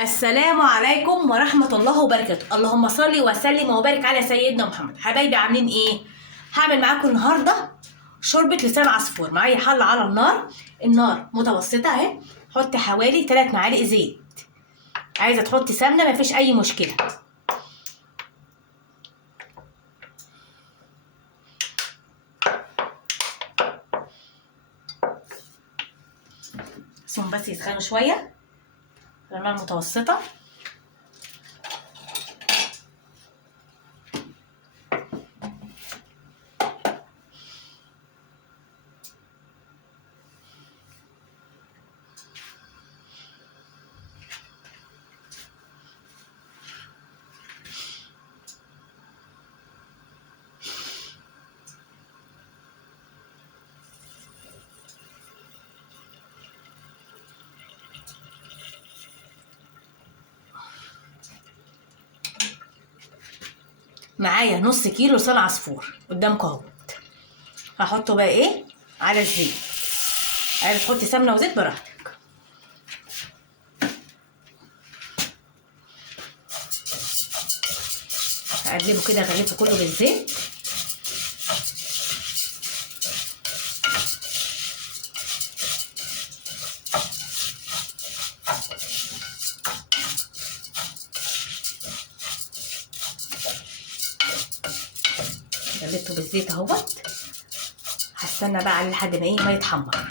السلام عليكم ورحمة الله وبركاته. اللهم صل وسلم وبارك على سيدنا محمد. حبايبي عاملين ايه؟ هعمل معاكم النهارده شوربة لسان عصفور. معايا حلة على النار متوسطة اهي. حط حوالي 3 معالق زيت. عايزة تحطي سمنة مفيش أي مشكلة. سيبهم بس يسخنوا شوية على النار المتوسطة. معايا نص كيلو لسان عصفور قدامكم اهو. هحطه بقى ايه على الزيت. عايزه تحطي سمنه وزيت براحتك. هقلبه كده، اغلفه كله بالزيت. قلبته بالزيت اهوت. هستنى بقى عليه لحد ما ما يتحمر.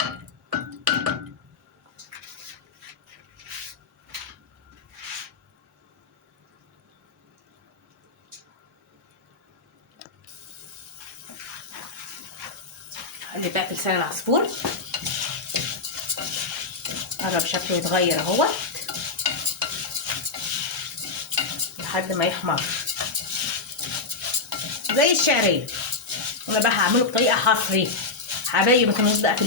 اقلب بقى في لسان العصفور. قرب شكله يتغير اهوت لحد ما يحمر زي الشعريه. انا بقى هعمله بطريقه حصري. حبايبي ما كانوش بقى في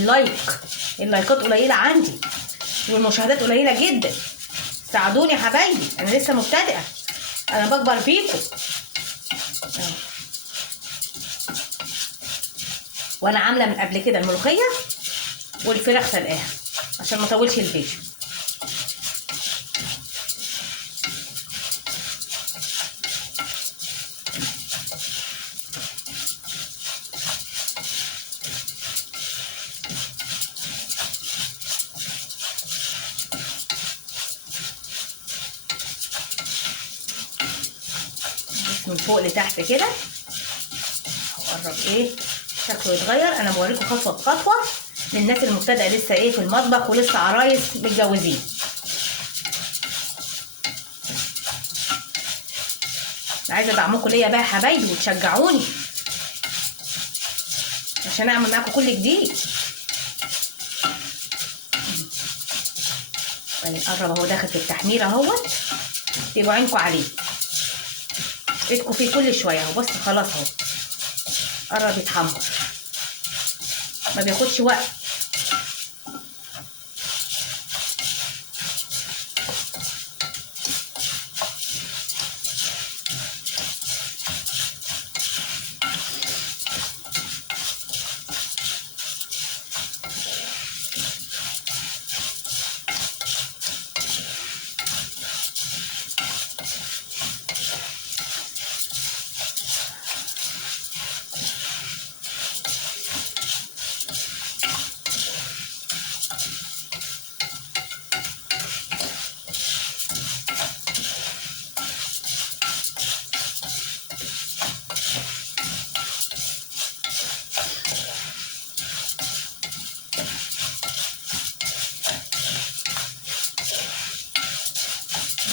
اللايكات قليله عندي والمشاهدات قليله جدا. ساعدوني يا حبايبي، انا لسه مبتدئه، انا بكبر فيكم. وانا عامله من قبل كده الملوخيه والفراخ سلقاها عشان ما اطولش الفيديو. من فوق لتحت كده. هقرب شكله يتغير. انا بوريكم خطوه بخطوه للناس المبتدئه لسه في المطبخ ولسه عرايس متجوزين. عايزه ادعمكم ليا بقى يا حبايبي وتشجعوني عشان اعمل معاكم كل جديد. قرب اهو، داخل في التحمير اهوت. تبقوا عينكم عليه، ايدكم فيه كل شويه اهو. بص خلاص اهو قرب يتحمر، ما بياخدش وقت.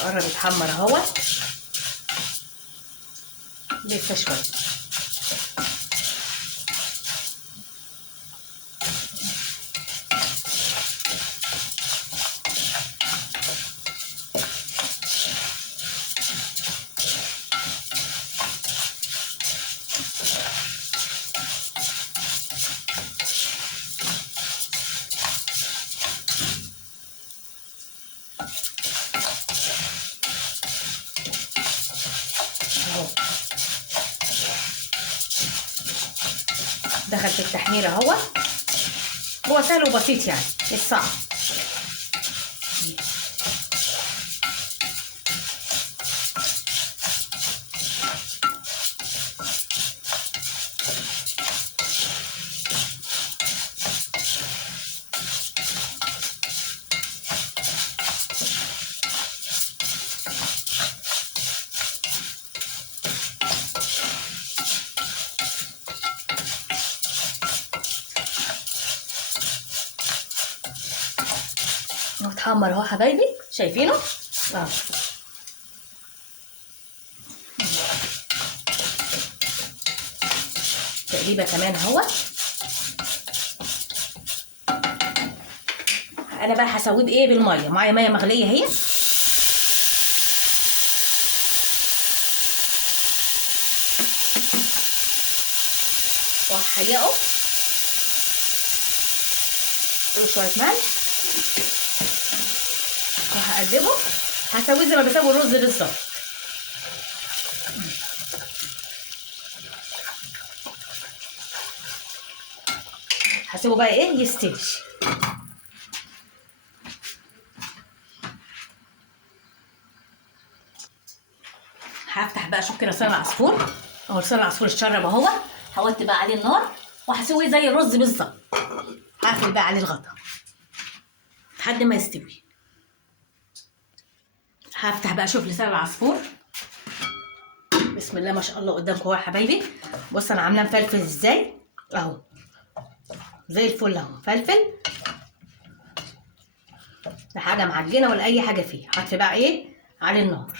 قرب يتحمر اهوت، لسه شويه. دخل في التحمير اهو. هو سهل وبسيط يعني، مش صعب. بيتحمر اهو حبايبي، شايفينه؟ تقريبا كمان اهو. انا بقى هسويه بايه؟ بالميه. معايا ميه مغليه اهي، وهحيقه شويه ملح وهقلبه. هسويه زي ما بسوي الرز بالظبط. هسيبه بقى ايه يستوي. هفتح بقى اشوف كده لسان العصفور اهو. لسان العصفور اتشرب اهو. هوطي بقى عليه النار وهسويه زي الرز بالظبط. هقفل بقى عليه الغطا لحد ما يستوي. هفتح بقى اشوف لسان العصفور. بسم الله ما شاء الله قدامكم اهو يا حبايبي. بص انا عاملاه مفلفل ازاي اهو، زي الفل اهو مفلفل. لا حاجه معجنه ولا اي حاجه فيه. هطفي بقى ايه على النار.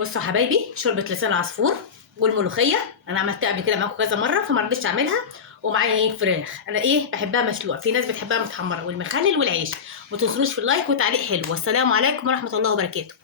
بصوا يا حبايبي، شوربه لسان العصفور والملوخيه انا عملتها قبل كده معاكم كذا مره فما رضيتش اعملها. ومعايا ايه؟ فراخ. انا ايه بحبها مسلوقه، في ناس بتحبها متحمره، والمخلل والعيش. ما تنسونوش في اللايك وتعليق حلو. والسلام عليكم ورحمه الله وبركاته.